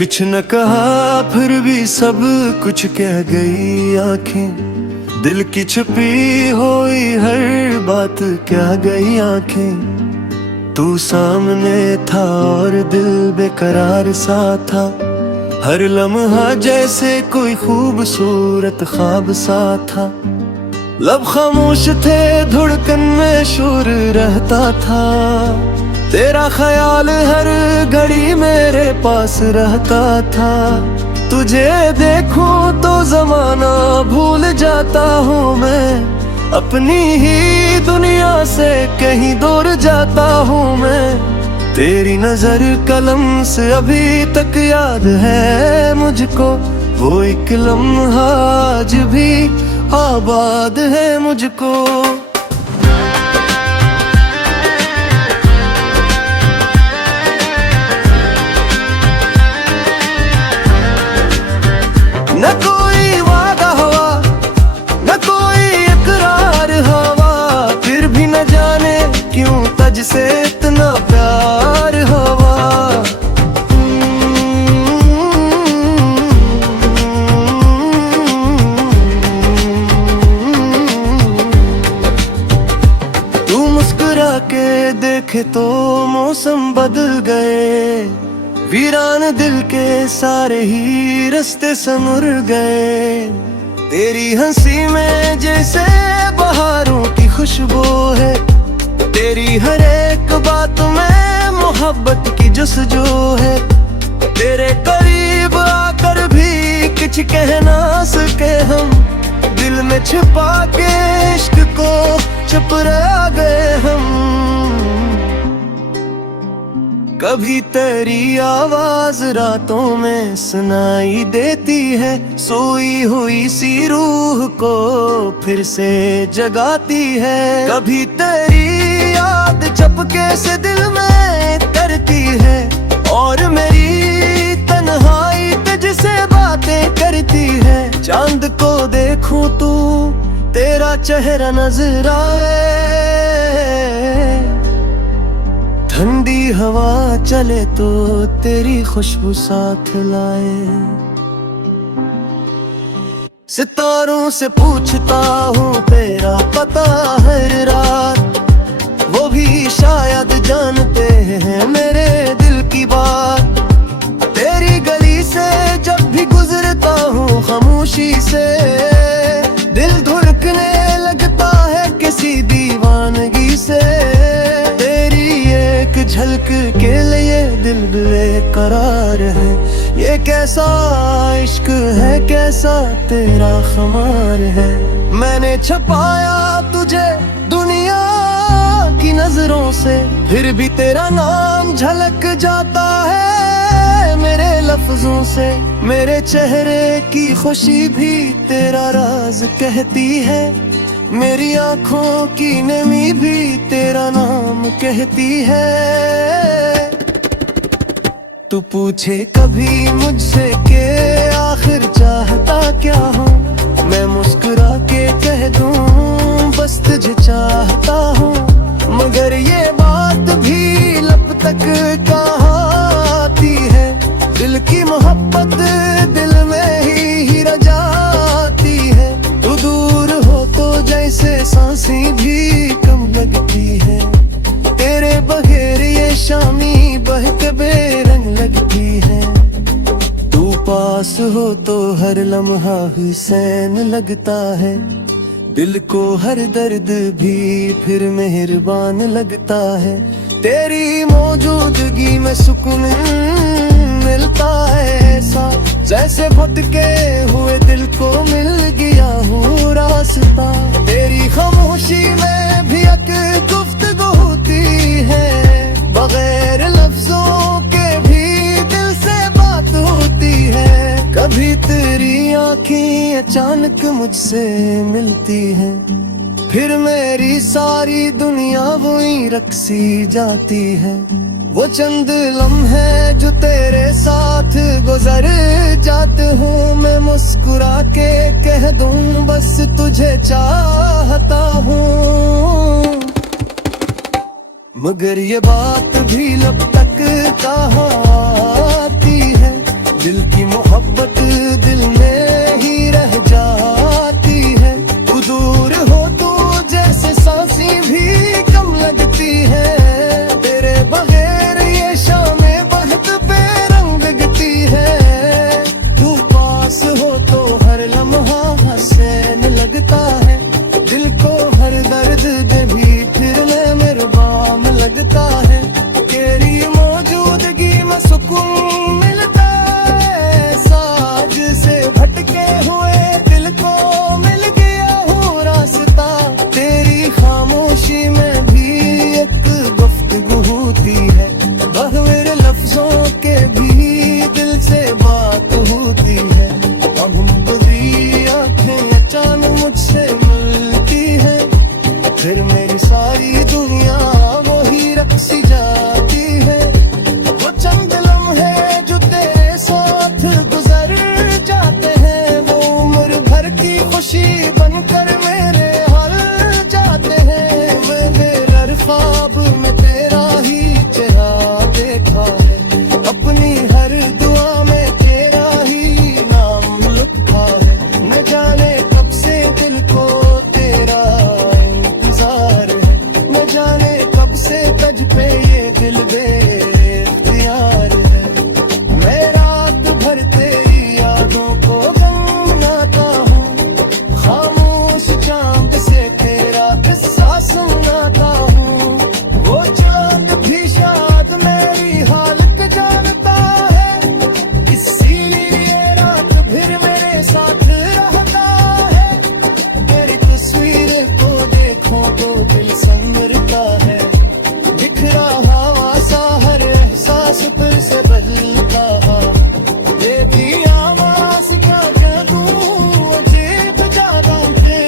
कुछ न कहा फिर भी सब कुछ कह गई आंखें, दिल की छुपी हुई हर बात क्या गई आंखें। तू सामने था और दिल बेकरार सा था, हर लम्हा जैसे कोई खूबसूरत ख्वाब सा था। लब खामोश थे धड़कन में शोर रहता था, तेरा ख्याल हर घड़ी मेरे पास रहता था। तुझे देखूं तो जमाना भूल जाता हूँ मैं, अपनी ही दुनिया से कहीं दूर जाता हूँ मैं। तेरी नजर कलम से अभी तक याद है मुझको, वो एक लम्हा आज भी आबाद है मुझको। न कोई वादा हुआ न कोई इकरार हुआ, फिर भी न जाने क्यों तुझसे इतना प्यार हुआ। तू मुस्कुरा के देखे तो मौसम बदल गए, वीरान दिल के सारे ही रास्ते संवर गए। तेरी हंसी में जैसे बहारों की खुशबू है, तेरी हर एक बात में मोहब्बत की जुस्तजू है। तेरे करीब आकर भी कुछ कह ना सके हम, दिल में छिपा के इश्क को चुप रह गए हम। कभी तेरी आवाज रातों में सुनाई देती है, सोई हुई सी रूह को फिर से जगाती है। कभी तेरी याद चपके से दिल में करती है, और मेरी तन्हाई तुझसे बातें करती है। चांद को देखूं तू तेरा चेहरा नजर आए, ठंडी हवा चले तो तेरी खुशबू साथ लाए। सितारों से पूछता हूँ तेरा पता हर रात, वो भी शायद जानते हैं मेरे दिल की बात। तेरी गली से जब भी गुजरता हूँ खामोशी से, दिल धड़कने लगता है किसी दीवानगी से। झलक के लिए दिल बेकरार है, ये कैसा इश्क है कैसा तेरा खुमार है। मैंने छुपाया तुझे दुनिया की नजरों से, फिर भी तेरा नाम झलक जाता है मेरे लफ्जों से। मेरे चेहरे की खुशी भी तेरा राज कहती है, मेरी आँखों की नमी भी तेरा नाम कहती है। तू पूछे कभी मुझसे के आखिर चाहता क्या हूँ, मैं मुस्कुरा के कह दूँ बस तुझे चाहता हूँ। मगर ये बात भी लब तक कहाँ आती है, दिल की मोहब्बत दिल में ही रह जाती है। तू दूर हो तो जैसे सांसें भी कम लगती है, तेरे बगैर ये शामी बहके बेरंग लगती है। तू पास हो तो हर लम्हा हुसैन लगता है, दिल को हर दर्द भी फिर मेहरबान लगता है। तेरी मौजूदगी में सुकून मिलता है ऐसा, जैसे भटके हुए दिल को मिल गया हूँ रास्ता। तेरी खामोशी में भी एक गुफ्तगू होती है, बगैर लफ्जों के भी दिल से बात होती है। कभी तेरी आँखें अचानक मुझसे मिलती हैं, फिर मेरी सारी दुनिया वही रक्सी जाती है। वो चंद लम्हे जो तेरे साथ गुजर जाते हूँ, मैं मुस्कुरा के कह दूँ बस तुझे चाहता हूँ। मगर ये बात भी लब तक कहाँ आती है, दिल की मोहब्बत दिल में ही रह जाती है। तू दूर हो तो जैसे सांसें भी कम लगती है। तेरे बगैर ये शामें बहुत बेरंग लगती है। तू पास हो तो हर लम्हा हसीन लगता है। दिल को हर दर्द में भी फिर मेरे बाम लगता है। तेरी मौजूदगी में सुकून मिलता है। साज से भटके हुए दिल को मिल गया हूँ रास्ता। तेरी खामोशी में भी एक गुफ्तगू होती है। बगैर लफ्जों के भी दिल से बात होती है। अब हम बड़ी आंखें अचानक मुझसे मिलती है। फिर मेरी सारी दुनिया वही रक्स जाती है। वो चंद लम्हे जो तेरे साथ गुजर जाते हैं, वो उम्र भर की खुशी बनकर मेरे हल जाते हैं। वे मेरे ख्वाब में तेरा ही चेहरा देखा है। अपनी हर दुआ में तेरा ही नाम लिखा है। न जाने कब से दिल को तेरा इंतजार है। न जाने कब से तज पे ये दिल बेख्तियार है। मैं रात भर तेरी यादों को गनगाता हूँ। खामोश चांद से तेरा किस्सा सुनाता हूँ। वो चांद भी शायद मेरी हालत जानता है। इसीलिए रात भर मेरे साथ रहता है। तेरी तस्वीर को देखो तो दिल संवरता है। बिखरा हवा सा हर एहसास फिर से बदलता है। दे दिया मास क्या जादू अजीब जादा पे।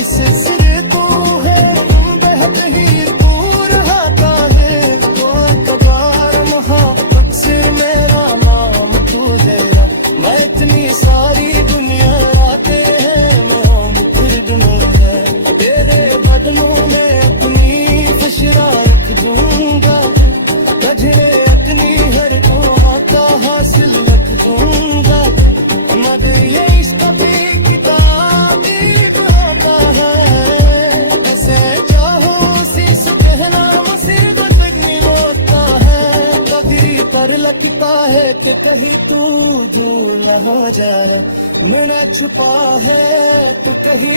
इससे सिर तू है तुम बेहद ही दूर आता है। तो कबार मोहब्बत से मेरा नाम तू है। मैं इतनी सारी दुनिया आते हैं मोहम फिर में है। तेरे बदलों में अपनी खुशरा रख दूंगा। तुझे अपनी हर दुआ का हासिल रख दूंगा। मगर ये इसका भी किताब लिखता है। ऐसे चाहो शीश कहना मुसीबत नहीं होता है। कभी कर लगता है कि कहीं तू झूला हो जाए। मैंने छुपा है तो कहीं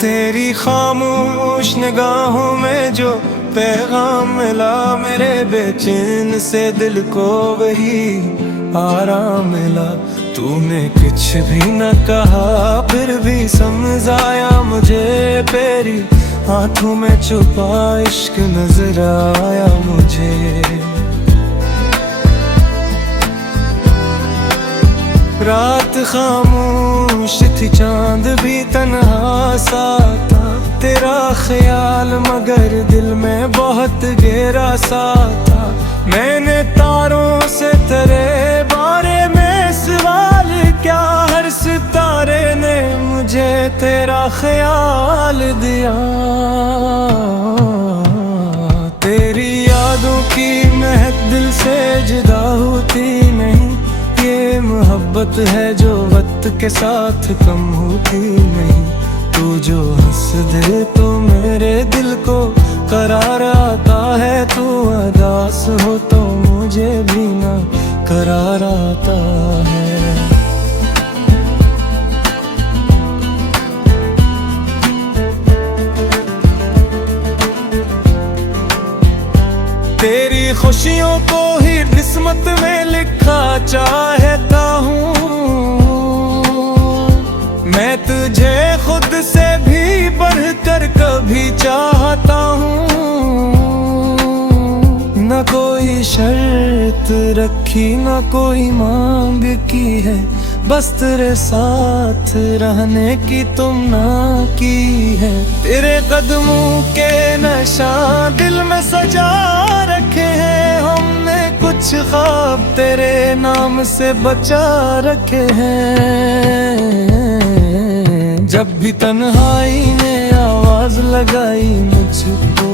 तेरी खामोश निगाहों में जो पैगाम मिला मेरे बेचैन से दिल को वही आराम मिला। तूने कुछ भी न कहा फिर भी समझ आया मुझे। तेरी आंखों में छुपा इश्क नजर आया मुझे। रात खामोश थी चांद भी तन्हा सा था। तेरा ख्याल मगर दिल में बहुत गहरा सा था। मैंने तारों से तेरे बारे में सवाल क्या, हर सितारे ने मुझे तेरा ख्याल दिया। तेरी यादों की महक दिल से जुदा होती नहीं। ये मोहब्बत है जो वक्त के साथ कम होती नहीं। तू जो हंस दे तो मेरे दिल को करार आता है। तू उदास हो तो मुझे भी ना करार आता है। तेरी खुशियों को ही किस्मत में लिखा चाहता हूँ। मैं तुझे खुद से भी बढ़कर कभी चाहता हूँ। न कोई शर्त रखी न कोई मांग की है। बस तेरे साथ रहने की तुमना की है। तेरे कदमों के नशा दिल में सजा रखे हैं हमने, कुछ ख्वाब तेरे नाम से बचा रखे हैं। जब भी तन्हाई ने आवाज लगाई मुझको,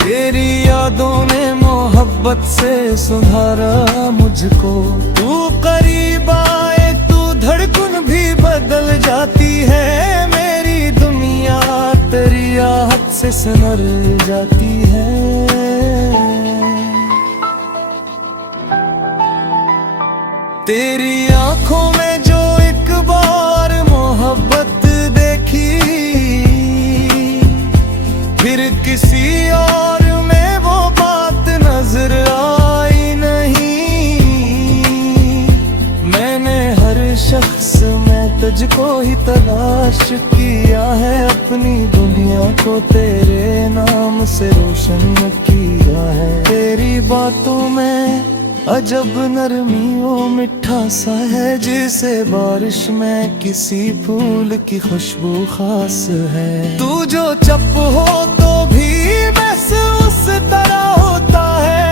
तेरी यादों ने मोहब्बत से सुधारा मुझको। तू करीब आए तू धड़कन भी बदल जाती है, मेरी दुनिया तेरी आहट से सिमर जाती है। तेरी आंखों में जो एक बार मोहब्बत देखी, फिर किसी और में वो बात नजर आई नहीं। मैंने हर शख्स में तुझको ही तलाश किया है, अपनी दुनिया को तेरे नाम से रोशन किया है। तेरी बातों में अजब नरमी वो मिठा सा है, जिसे बारिश में किसी फूल की खुशबू खास है। तू जो चुप हो तो भी बस उस तरह होता है,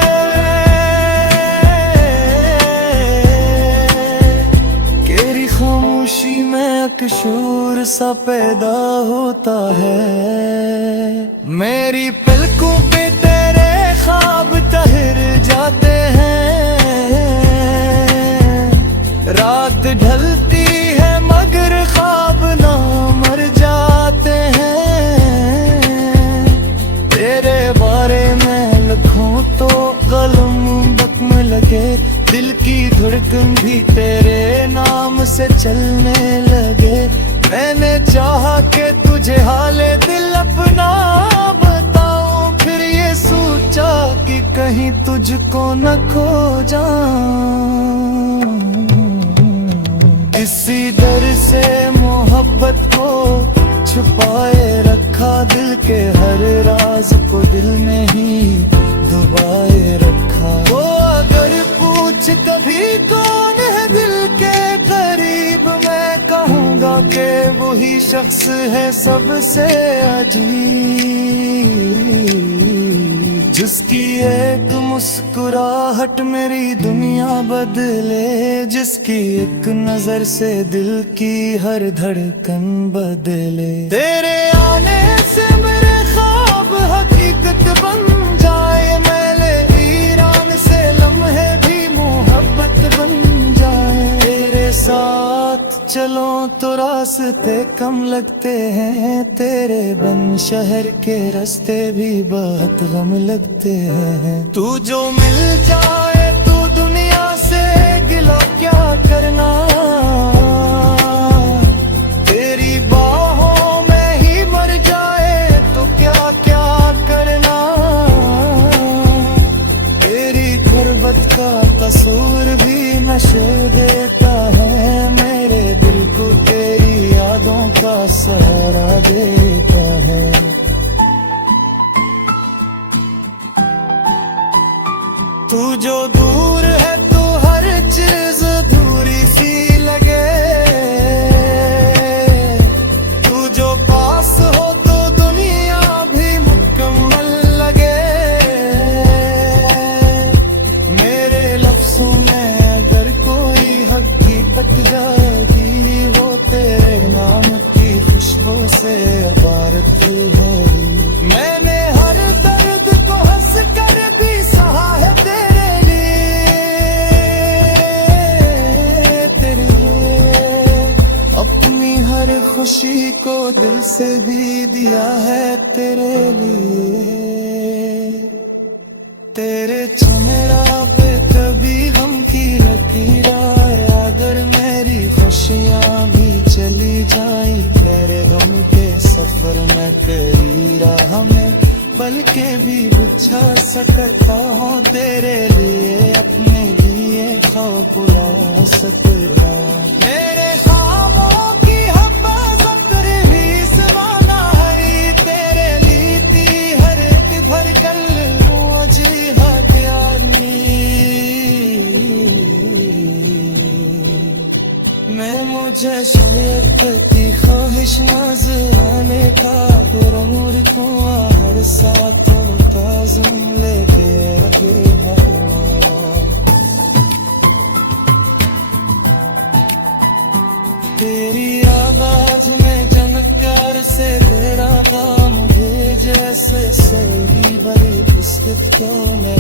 तेरी खामोशी में एक शोर सा पैदा होता है। मेरी पलकों पे तेरे ख्वाब ठहर जाते हैं, रात ढलती है मगर ख्वाब ना मर जाते हैं। तेरे बारे में लिखूं तो कलम बकम लगे, दिल की धड़कन भी तेरे नाम से चलने लगे। मैंने चाहा कि तुझे हाले दिल अपना बताऊं, फिर ये सोचा कि कहीं तुझको न खो जाऊं। इसी डर से मोहब्बत को छुपाए रखा, दिल के हर राज को दिल में ही दबाए रखा। वो अगर पूछ कभी कौन है दिल के करीब, मैं कहूँगा कि वही शख्स है सबसे अजीब, जिसकी एक मुस्कुराहट मेरी दुनिया बदले, जिसकी एक नजर से दिल की हर धड़कन बदले। तेरे आने से मेरे ख्वाब हकीकत बन जाए, मैले ईरान से लम्हे भी मोहब्बत बन जाए। तेरे साथ चलो तो रास्ते कम लगते हैं, तेरे बन शहर के रास्ते भी बहुत गम लगते हैं। तू जो मिल जाए तू दुनिया से गिला क्या करना, तेरी बाहों में ही मर जाए तो क्या क्या करना। तेरी गुर्बत का कसूर भी नशे देता है, मेरे दिल को तेरी यादों का सहारा देता है। तू जो दूर है तो हर चीज अधूरी सी लगे, तू जो पास हो तो दुनिया भी मुकम्मल लगे। मेरे लफ्जों में अगर कोई हकीकत जाएगी, वो तेरे नाम की खुशबू से इबारत है। मैंने हर दर्द को हंस कर भी सहा है तेरे लिए, अपनी हर खुशी को दिल से भी दिया है तेरे लिए। तेरे चेहरा पे कभी गम की लकीरा, अगर मेरी खुशियाँ भी चली जाई, तेरे गम के सफर में कई राह में पल के भी बिछा सकता हूँ तेरे लिए, अपने लिए खौफ उड़ा सकता। मेरे ख्वाबों की हिफाजत रही सवाना है, तेरे लीती हर एक धड़कन मुझे हथियानी। मैं मुझे शरीयत करती ख्वाहिश नजराने का तेरा नूर कुआं हर साथ ताज़म लेके रखे है तेरी आवाज में जनकार से तेरा काम मुझे जैसे सही बड़ी बिस्किट को मैं